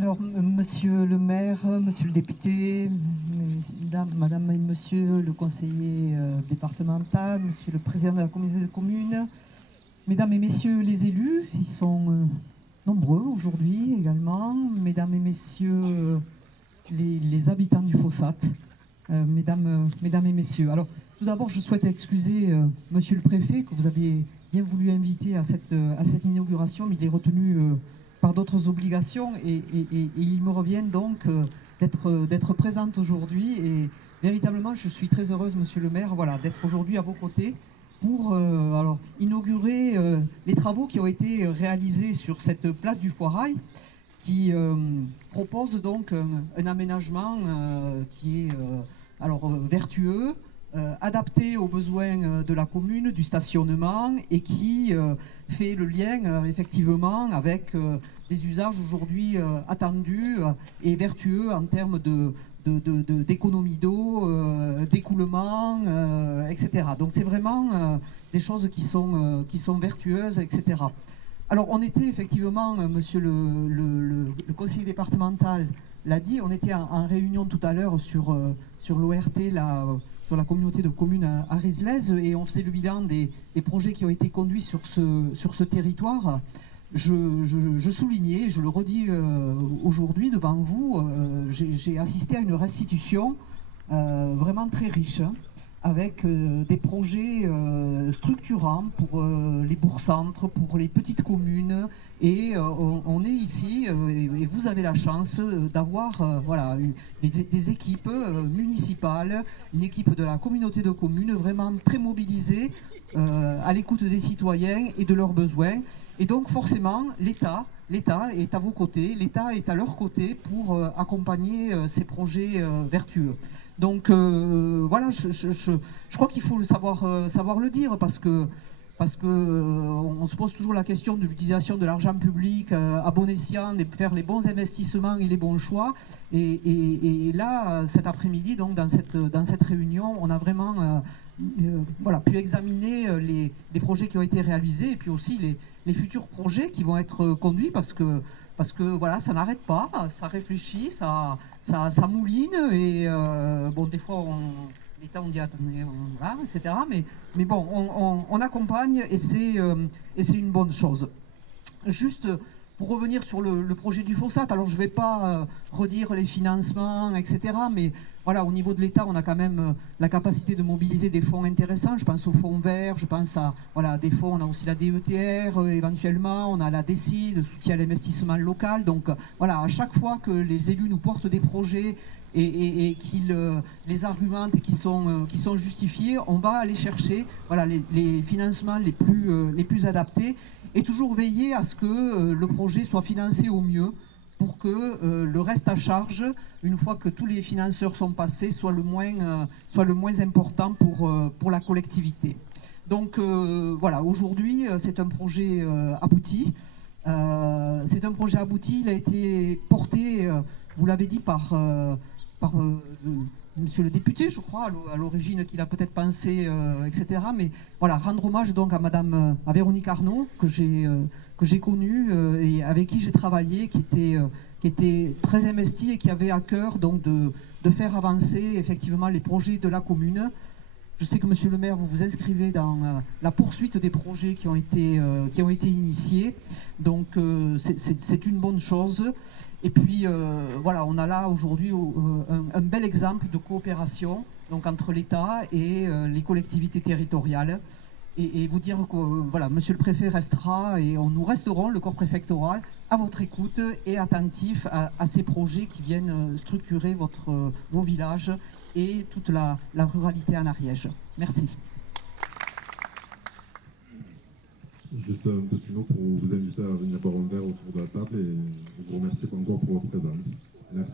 Alors, monsieur le maire, monsieur le député, madame et monsieur le conseiller départemental, monsieur le président de la communauté de communes, mesdames et messieurs les élus, ils sont nombreux aujourd'hui également, mesdames et messieurs les habitants du Fossat, mesdames et messieurs. Alors, tout d'abord, je souhaite excuser monsieur le préfet que vous aviez bien voulu inviter à cette inauguration, mais il est retenu par d'autres obligations et il me revient donc d'être présente aujourd'hui et véritablement je suis très heureuse, monsieur le maire, voilà, d'être aujourd'hui à vos côtés pour alors, inaugurer les travaux qui ont été réalisés sur cette place du Foirail qui propose donc un aménagement qui est vertueux, adapté aux besoins de la commune, du stationnement, et qui fait le lien effectivement avec des usages aujourd'hui attendus et vertueux en termes d'économie d'eau, d'écoulement, etc. Donc c'est vraiment des choses qui sont vertueuses, etc. Alors on était effectivement, monsieur le conseiller départemental l'a dit, on était en réunion tout à l'heure sur l'ORT, sur la communauté de communes à Rislez, et on faisait le bilan des projets qui ont été conduits sur ce territoire. Je soulignais, je le redis aujourd'hui devant vous, j'ai assisté à une restitution vraiment très riche, avec des projets structurants pour les bourgs-centres, pour les petites communes. Et on est ici, et vous avez la chance d'avoir voilà, des équipes municipales, une équipe de la communauté de communes vraiment très mobilisée à l'écoute des citoyens et de leurs besoins. Et donc forcément, l'État est à vos côtés, l'État est à leur côté pour accompagner ces projets vertueux. Donc voilà, je crois qu'il faut savoir le dire parce que on se pose toujours la question de l'utilisation de l'argent public à bon escient, de faire les bons investissements et les bons choix. Et là, cet après-midi, donc dans cette réunion, on a vraiment voilà, pu examiner les projets qui ont été réalisés et puis aussi les futurs projets qui vont être conduits parce que voilà, ça n'arrête pas, ça réfléchit, ça mouline et bon, des fois l'État on dit attendez, voilà, etc. Mais bon, on accompagne et c'est une bonne chose. Juste pour revenir sur le projet du Fossat, alors je ne vais pas redire les financements, etc. Mais voilà, au niveau de l'État, on a quand même la capacité de mobiliser des fonds intéressants. Je pense au fonds vert, je pense à voilà, des fonds, on a aussi la DETR éventuellement, on a la DECI, de soutien à l'investissement local. Donc voilà, à chaque fois que les élus nous portent des projets et qu'ils les argumentent et qui sont justifiés, on va aller chercher voilà, les financements les plus adaptés et toujours veiller à ce que le projet soit financé au mieux pour que le reste à charge, une fois que tous les financeurs sont passés, soit le moins important pour la collectivité. Donc voilà, aujourd'hui c'est un projet abouti. C'est un projet abouti, il a été porté, vous l'avez dit, par monsieur le député, je crois, à l'origine, qu'il a peut-être pensé, etc. Mais voilà, rendre hommage donc à madame, à Véronique Arnaud, que j'ai connue et avec qui j'ai travaillé, qui était très investie et qui avait à cœur donc de faire avancer effectivement les projets de la commune. Je sais que monsieur le maire, vous vous inscrivez dans la poursuite des projets qui ont été initiés. Donc c'est une bonne chose. Et puis voilà, on a là aujourd'hui un bel exemple de coopération donc, entre l'État et les collectivités territoriales. Et vous dire que voilà, monsieur le préfet restera et nous resterons, le corps préfectoral, à votre écoute et attentif à ces projets qui viennent structurer vos villages et toute la ruralité en Ariège. Merci. Juste un petit mot pour vous inviter à venir boire un verre autour de la table et vous remercier encore pour votre présence. Merci.